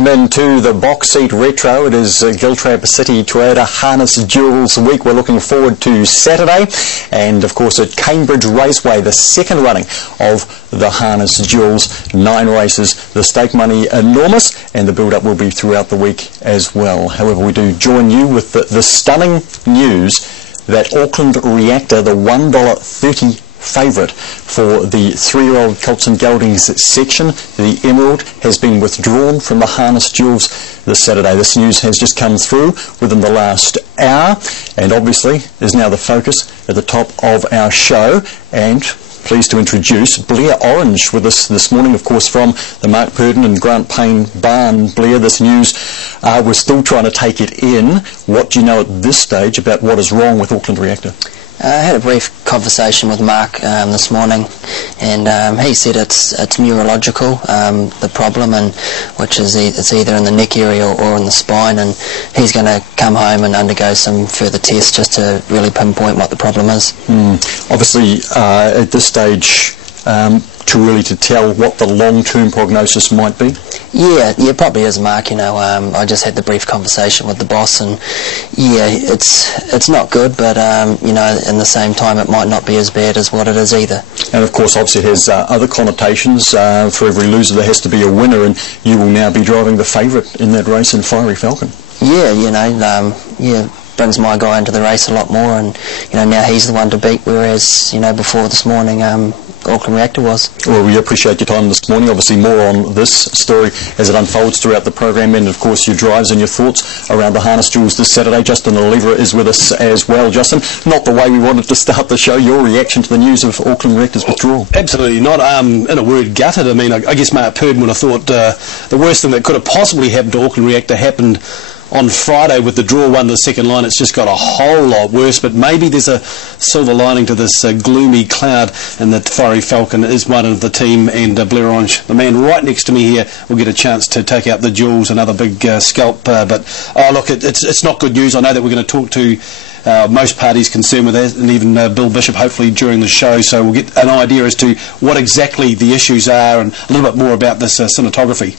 Welcome into the box seat retro. It is Giltrap City Toyota Harness Jewels Week. We're looking forward to Saturday, and of course at Cambridge Raceway, the second running of the Harness Jewels. 9 races, the stake money enormous, and the build-up will be throughout the week as well. However, we do join you with the stunning news that Auckland Reactor, the $1.30 favourite for the 3-year-old Colts and Geldings section, the Emerald, has been withdrawn from the Harness Jewels this Saturday. This news has just come through within the last hour, and obviously is now the focus at the top of our show. And pleased to introduce Blair Orange with us this morning, of course, from the Mark Purdon and Grant Payne barn. Blair, this news, we're still trying to take it in. What do you know at this stage about what is wrong with Auckland Reactor? I had a brief conversation with Mark this morning, and he said it's neurological, the problem, and which is it's either in the neck area or in the spine, and he's going to come home and undergo some further tests just to really pinpoint what the problem is. Obviously, at this stage, too early to tell what the long-term prognosis might be? Yeah, it probably is, Mark. You know, I just had the brief conversation with the boss, and yeah, it's not good, but you know, in the same time, it might not be as bad as what it is either. And of course, obviously, it has other connotations. For every loser, there has to be a winner, and you will now be driving the favourite in that race in Fiery Falcon. Yeah, you know, brings my guy into the race a lot more, and you know, now he's the one to beat, whereas, you know, before this morning, Auckland Reactor was. Well, we appreciate your time this morning. Obviously, more on this story as it unfolds throughout the program, and of course your drives and your thoughts around the Harness Jewels this Saturday. Justin Oliver is with us as well. Justin, not the way we wanted to start the show. Your reaction to the news of Auckland Reactor's withdrawal? Absolutely not. In a word, gutted. I mean, I guess Mark Purdon would have thought the worst thing that could have possibly happened to Auckland Reactor happened on Friday with the draw one, the second line. It's just got a whole lot worse, but maybe there's a silver lining to this gloomy cloud, and that Fiery Falcon is one of the team, and Blair Orange, the man right next to me here, will get a chance to take out the Jewels, another big scalp. But look, it's not good news. I know that we're going to talk to most parties concerned with that, and even Bill Bishop hopefully during the show, so we'll get an idea as to what exactly the issues are and a little bit more about this cinematography.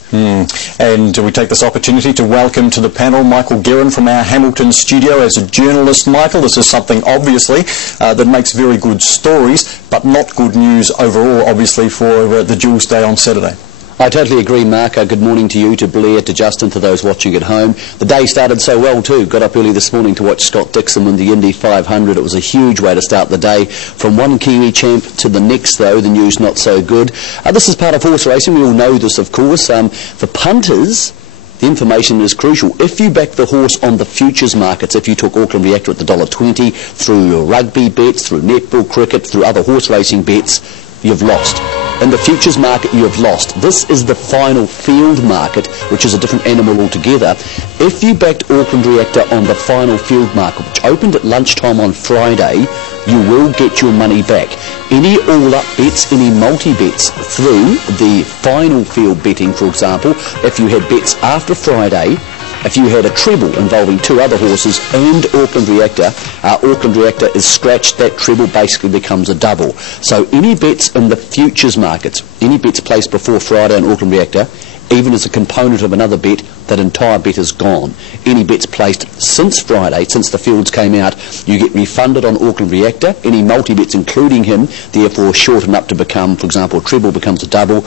And we take this opportunity to welcome to the panel Michael Guerin from our Hamilton studio. As a journalist, Michael, this is something obviously that makes very good stories, but not good news overall, obviously, for the Jewels Day on Saturday. I totally agree, Mark. Good morning to you, to Blair, to Justin, to those watching at home. The day started so well too. Got up early this morning to watch Scott Dixon win the Indy 500. It was a huge way to start the day. From one Kiwi champ to the next, though, the news not so good. This is part of horse racing. We all know this, of course. For punters, the information is crucial. If you back the horse on the futures markets, if you took Auckland Reactor at the $1.20, through your rugby bets, through netball, cricket, through other horse racing bets, you've lost. In the futures market, you have lost. This is the final field market, which is a different animal altogether. If you backed Auckland Reactor on the final field market, which opened at lunchtime on Friday, you will get your money back. Any all-up bets, any multi-bets through the final field betting, for example, if you had bets after Friday, if you had a treble involving 2 other horses and Auckland Reactor is scratched, that treble basically becomes a double. So any bets in the futures markets, any bets placed before Friday on Auckland Reactor, even as a component of another bet, that entire bet is gone. Any bets placed since Friday, since the fields came out, you get refunded on Auckland Reactor. Any multi-bets, including him, therefore shorten up to become, for example, a treble becomes a double.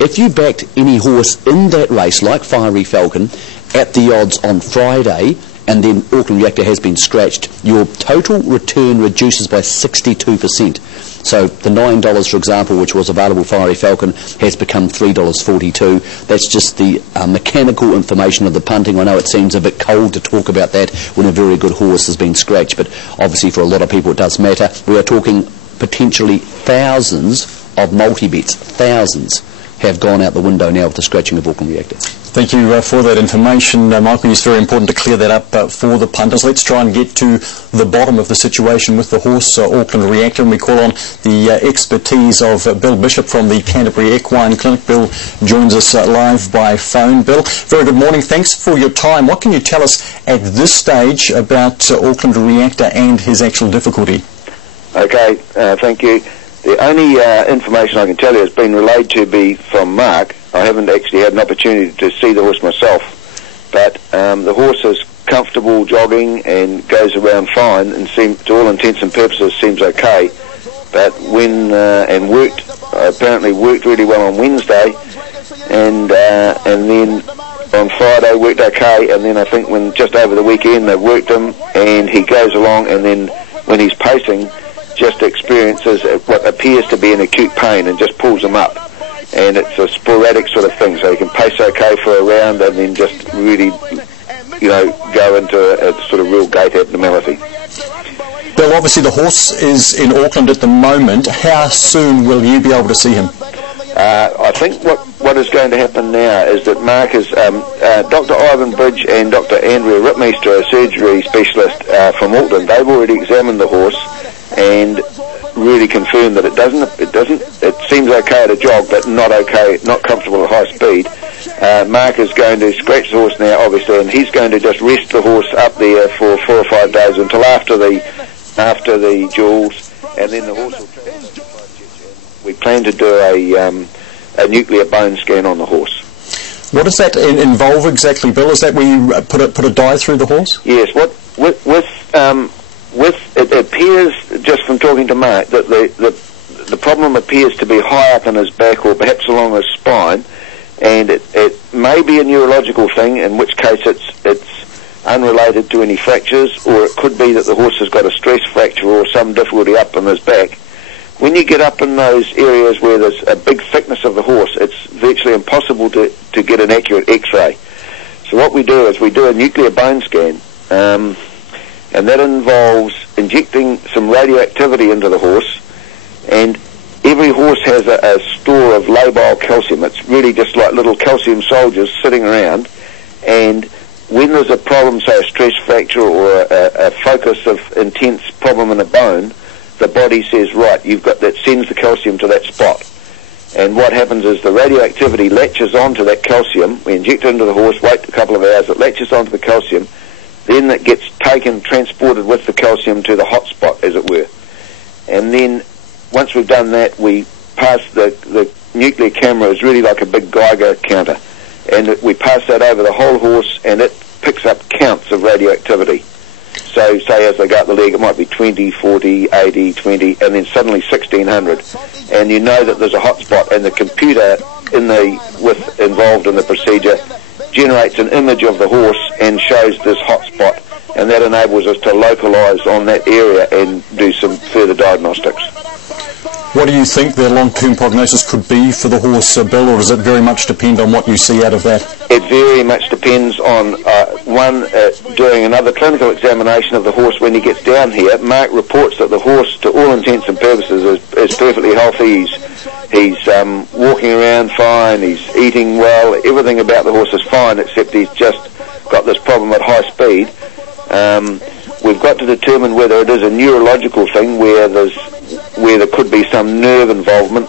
If you backed any horse in that race, like Fiery Falcon, at the odds on Friday, and then Auckland Reactor has been scratched, your total return reduces by 62%. So the $9, for example, which was available Fiery Falcon, has become $3.42. That's just the mechanical information of the punting. I know it seems a bit cold to talk about that when a very good horse has been scratched, but obviously for a lot of people it does matter. We are talking potentially thousands of multi-bets, thousands, have gone out the window now with the scratching of Auckland Reactor. Thank you for that information, Michael. It's very important to clear that up for the punters. Let's try and get to the bottom of the situation with the horse Auckland Reactor, and we call on the expertise of Bill Bishop from the Canterbury Equine Clinic. Bill joins us live by phone. Bill, very good morning. Thanks for your time. What can you tell us at this stage about Auckland Reactor and his actual difficulty? Okay, thank you. The only information I can tell you has been relayed to me from Mark, haven't actually had an opportunity to see the horse myself, but the horse is comfortable jogging and goes around fine, and to all intents and purposes seems okay. But when apparently worked really well on Wednesday, and then on Friday worked okay, and then I think when just over the weekend they worked him and he goes along, and then when he's pacing just experiences what appears to be an acute pain and just pulls him up, and it's a sporadic sort of thing, so he can pace okay for a round and then just really, go into a sort of real gait abnormality. Bill, obviously the horse is in Auckland at the moment. How soon will you be able to see him? I think what is going to happen now is that Mark is Dr. Ivan Bridge and Dr. Andrea Ripmeister, a surgery specialist from Auckland. They've already examined the horse and really confirmed that it seems okay at a jog, but not okay, not comfortable at high speed. Mark is going to scratch the horse now, obviously, and he's going to just rest the horse up there for 4 or 5 days until after the jewels, and then the horse will travel. We plan to do a nuclear bone scan on the horse. What does that involve exactly, Bill? Is that where you put a dye through the horse? Yes. It appears, just from talking to Mark, that the problem appears to be high up in his back or perhaps along his spine, and it may be a neurological thing, in which case it's unrelated to any fractures, or it could be that the horse has got a stress fracture or some difficulty up in his back. When you get up in those areas where there's a big thickness of the horse, it's virtually impossible to get an accurate X-ray. So what we do is we do a nuclear bone scan, and that involves injecting some radioactivity into the horse, and every horse has a store of labile calcium. It's really just like little calcium soldiers sitting around, and when there's a problem, say a stress fracture or a focus of intense problem in a bone, the body says, right, that sends the calcium to that spot. And what happens is the radioactivity latches onto that calcium. We inject it into the horse, wait a couple of hours, it latches onto the calcium, then it gets transported with the calcium to the hot spot, as it were. And then once we've done that, we pass the nuclear camera, is really like a big Geiger counter, and we pass that over the whole horse, and it picks up counts of radioactivity. So say as they go up the leg, it might be 20, 40, 80, 20, and then suddenly 1600. And you know that there's a hot spot, and the computer involved in the procedure generates an image of the horse and shows this hot spot, and that enables us to localise on that area and do some further diagnostics. What do you think the long-term prognosis could be for the horse, Bill, or does it very much depend on what you see out of that? It very much depends on, doing another clinical examination of the horse when he gets down here. Mark reports that the horse, to all intents and purposes, is perfectly healthy. He's walking around fine, he's eating well, everything about the horse is fine, except he's just got this problem at high speed. We've got to determine whether it is a neurological thing where there could be some nerve involvement,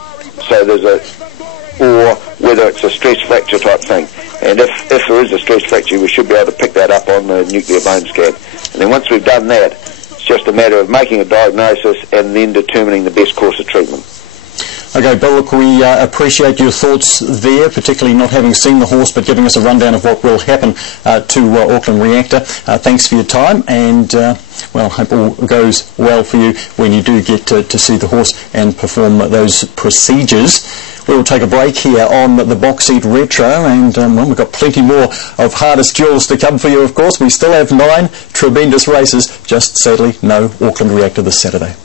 or whether it's a stress fracture type thing. And if there is a stress fracture, we should be able to pick that up on the nuclear bone scan. And then once we've done that, it's just a matter of making a diagnosis and then determining the best course of treatment. Okay, Bill, look, we appreciate your thoughts there, particularly not having seen the horse, but giving us a rundown of what will happen to Auckland Reactor. Thanks for your time, and well, hope all goes well for you when you do get to see the horse and perform those procedures. We'll take a break here on the Box Seat Retro, and well, we've got plenty more of hardest duels to come for you, of course. We still have 9 tremendous races, just sadly no Auckland Reactor this Saturday.